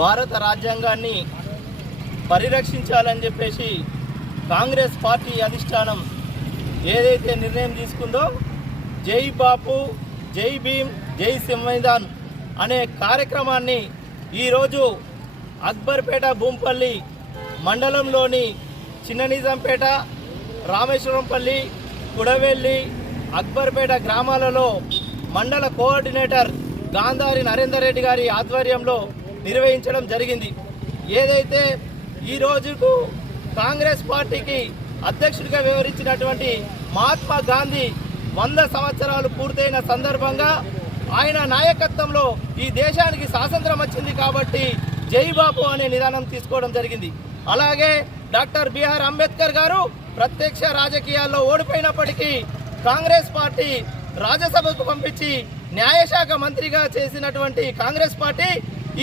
భారత రాజ్యాంగాన్ని పరిరక్షించాలని చెప్పేసి కాంగ్రెస్ పార్టీ అధిష్టానం ఏదైతే నిర్ణయం తీసుకుందో జై బాపు, జై భీమ్, జై సంవిధాన్ అనే కార్యక్రమాన్ని ఈరోజు అక్బర్పేట భూంపల్లి మండలంలోని చిన్న నిజాంపేట, రామేశ్వరంపల్లి, కుడవెల్లి, అక్బర్పేట గ్రామాలలో మండల కోఆర్డినేటర్ గాంధారి నరేందర్ రెడ్డి గారి ఆధ్వర్యంలో నిర్వహించడం జరిగింది. ఏదైతే ఈ రోజుకు కాంగ్రెస్ పార్టీకి అధ్యక్షుడిగా వ్యవహరించినటువంటి మహాత్మా గాంధీ 100 సంవత్సరాలు పూర్తయిన సందర్భంగా ఆయన నాయకత్వంలో ఈ దేశానికి స్వాతంత్రం వచ్చింది కాబట్టి జై బాపు అనే నిదానం తీసుకోవడం జరిగింది. అలాగే డాక్టర్ బిఆర్ అంబేద్కర్ గారు ప్రత్యక్ష రాజకీయాల్లో ఓడిపోయినప్పటికీ కాంగ్రెస్ పార్టీ రాజ్యసభకు పంపించి న్యాయశాఖ మంత్రిగా చేసినటువంటి కాంగ్రెస్ పార్టీ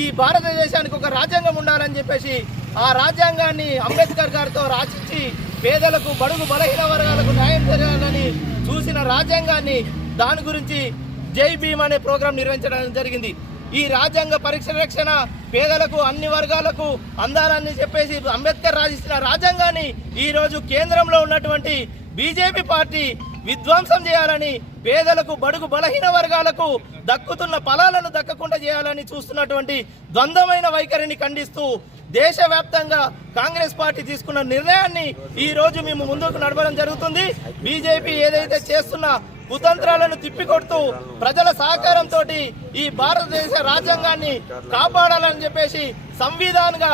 ఈ భారతదేశానికి ఒక రాజ్యాంగం ఉండాలని చెప్పేసి ఆ రాజ్యాంగాన్ని అంబేద్కర్ గారితో రాసించి పేదలకు, బడుగు బలహీన వర్గాలకు న్యాయం జరగాలని చూసిన రాజ్యాంగాన్ని దాని గురించి జై భీమ్ అనే ప్రోగ్రాం నిర్వహించడం జరిగింది. ఈ రాజ్యాంగ పరిరక్షణ పేదలకు, అన్ని వర్గాలకు అందాలని చెప్పేసి అంబేద్కర్ రాసిచ్చిన రాజ్యాంగాన్ని ఈరోజు కేంద్రంలో ఉన్నటువంటి బీజేపీ పార్టీ విధ్వంసం చేయాలని, పేదలకు, బడుగు బలహీన వర్గాలకు దక్కుతున్న ఫలాలను దక్కకుండా చేయాలని చూస్తున్నటువంటి ద్వంద్వమైన వైఖరిని ఖండిస్తూ దేశవ్యాప్తంగా కాంగ్రెస్ పార్టీ తీసుకున్న నిర్ణయాన్ని ఈ రోజు మేము ముందుకు నడవడం జరుగుతుంది. బీజేపీ ఏదైతే చేస్తున్న కుతంత్రాలను తిప్పికొడుతూ ప్రజల సహకారంతో ఈ భారతదేశ రాజ్యాంగాన్ని కాపాడాలని చెప్పేసి సంవిధానంగా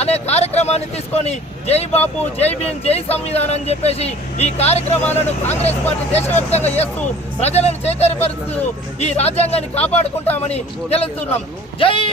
అనే కార్యక్రమాన్ని తీసుకొని జై బాపు, జై భీమ్, జై సంవిధానం అని చెప్పేసి ఈ కార్యక్రమాలను కాంగ్రెస్ పార్టీ దేశవ్యాప్తంగా చేస్తూ ప్రజలను చైతన్యపరుస్తూ ఈ రాజ్యాంగాన్ని కాపాడుకుంటామని తెలుస్తున్నాం. జై